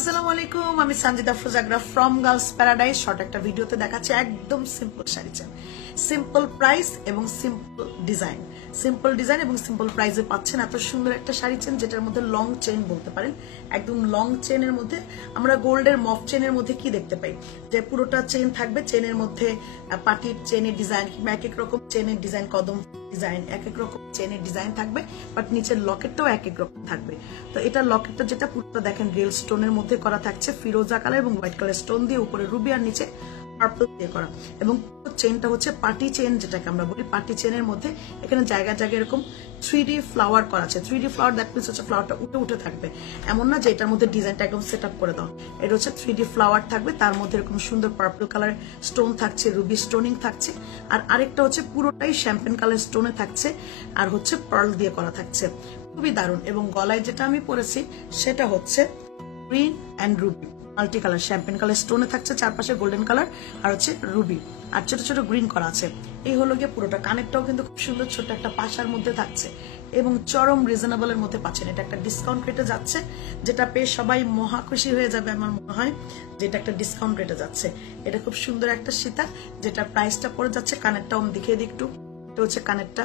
আসসালামু আলাইকুম, আমি সঞ্জিদা ফ্রোজাগ্রা ফ্রম গার্লস প্যারাডাইস। শর্ট একটা ভিডিওতে দেখাচ্ছে একদম সিম্পল শাড়ি চান, সিম্পল প্রাইস এবং সিম্পল ডিজাইন এবং সিম্পল প্রাইসে পাচ্ছেন এত সুন্দর একটা শাড়ি চেন, যেটার মধ্যে লং চেন বলতে পারেন। একদম লং চেনের মধ্যে আমরা গোল্ডের মফ চেনের মধ্যে কি দেখতে পাই, যে পুরোটা চেন থাকবে, চেনের মধ্যে পাটির চেনের ডিজাইন কিংবা এক এক রকম চেনের ডিজাইন, কদম ডিজাইন, এক এক রকম চেনের ডিজাইন থাকবে, বাট নিচের লকেটটাও এক এক রকম থাকবে। তো এটা লকেটটা যেটা পুরোটা দেখেন রিয়েল স্টোনের মধ্যে করা থাকছে, ফিরোজা কালার এবং হোয়াইট কালার স্টোন দিয়ে, উপরে রুবি আর নিচে পার্পল দিয়ে করা। এবং চেনটা হচ্ছে পার্টি চেন, যেটাকে আমরা বলি পার্টি চেনের মধ্যে এখানে জায়গায় জায়গায় এরকম 3D ফ্লাওয়ার করা আছে। 3D ফ্লাওয়ার দ্যাট মিনস হচ্ছে ফ্লাওয়ারটা উঠে উঠে থাকবে, এমন না যে এটার মধ্যে ডিজাইনটা একদম সেট আপ করে দাও। এটা হচ্ছে 3D ফ্লাওয়ার থাকবে, তার মধ্যে এরকম সুন্দর পার্পল কালার স্টোন থাকছে, রুবি স্টোনিং থাকছে, আর আরেকটা হচ্ছে পুরোটাই শ্যাম্পেন কালার স্টোনে থাকছে, আর হচ্ছে পার্ল দিয়ে করা থাকছে। খুবই দারুণ। এবং গলায় যেটা আমি পরেছি সেটা হচ্ছে green and ruby multi colour, champagne colour স্টোনে থাকছে, চারপাশে গোল্ডেন কালার আর হচ্ছে রুবি, আর ছোট ছোট গ্রিন করা আছে। এই হলো গিয়ে পুরোটা। কানেরটাও কিন্তু খুব সুন্দর ছোট একটা পাশার মধ্যে থাকছে এবং চরম রিজনেবলের মধ্যে পাচ্ছেন। এটা একটা ডিসকাউন্ট রেটে যাচ্ছে, যেটা পেয়ে সবাই মহা খুশি হয়ে যাবে। আমার মনে হয় যে এটা একটা ডিসকাউন্ট রেটে যাচ্ছে। এটা খুব সুন্দর একটা সীতা, যেটা প্রাইসটা পড়ে যাচ্ছে। কানেরটাও আমি দেখিয়ে দিই একটু। এটা হচ্ছে কানেরটা,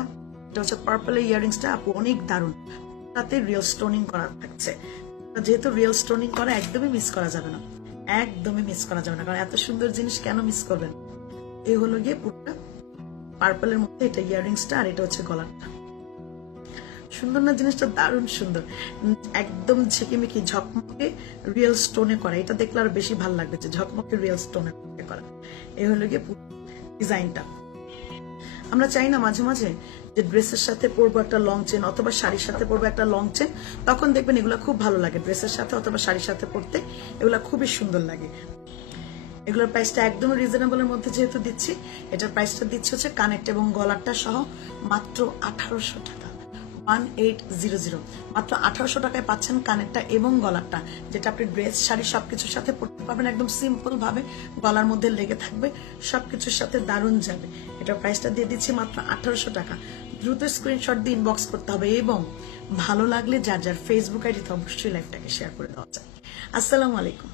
এটা হচ্ছে পার্পল ইয়ারিংসটা। আপু অনেক দারুণ, তাতে রিয়েল স্টোনিং করা থাকছে। যেহেতু রিয়েল স্টোনিং করা, একদমই মিস করা যাবে না, একদমই মিস করা যাবে না, কারণ এত সুন্দর জিনিস কেন মিস করবেন। এই হলো গিয়ে পুরোটা পার্পলের মধ্যে এটা ইয়ারিংসটা, আর এটা হচ্ছে গলারটা। সুন্দর না জিনিসটা? দারুণ সুন্দর, একদম ঝিকিমিকি ঝকমকে রিয়েল স্টোনে করা। এটা দেখলে আরো বেশি ভালো লাগবে যে ঝকমকে রিয়েল স্টোনে করা। এই হলো গিয়ে ডিজাইনটা। আমরা চাই না মাঝে মাঝে যে ড্রেসের সাথে পরবো একটা লং চেন, অথবা শাড়ির সাথে পরবো একটা লং চেন, তখন দেখবেন এগুলা খুব ভালো লাগে ড্রেসের সাথে অথবা শাড়ির সাথে পরতে, এগুলা খুবই সুন্দর লাগে। এগুলোর প্রাইসটা একদম রিজনেবলের মধ্যে যেহেতু দিচ্ছি, এটার প্রাইসটা দিচ্ছি হচ্ছে কানেক্ট এবং গলারটা সহ মাত্র 1800 টাকা, 1800। মাত্র 1800 টাকায় পাচ্ছেন কানেরটা এবং গলারটা, যেটা আপনি ড্রেস শাড়ি সবকিছুর সাথে পরতে পারবেন। একদম সিম্পল ভাবে গলার মধ্যে লেগে থাকবে, সবকিছুর সাথে দারুণ যাবে। এটার প্রাইসটা দিয়ে দিচ্ছি মাত্র 1800 টাকা। দ্রুত স্ক্রিনশট দিয়ে ইনবক্স করতে হবে, এবং ভালো লাগলে যার যার ফেসবুক আইডিতে অবশ্যই লাইভটাকে শেয়ার করে দেওয়া যায়। আসসালামু আলাইকুম।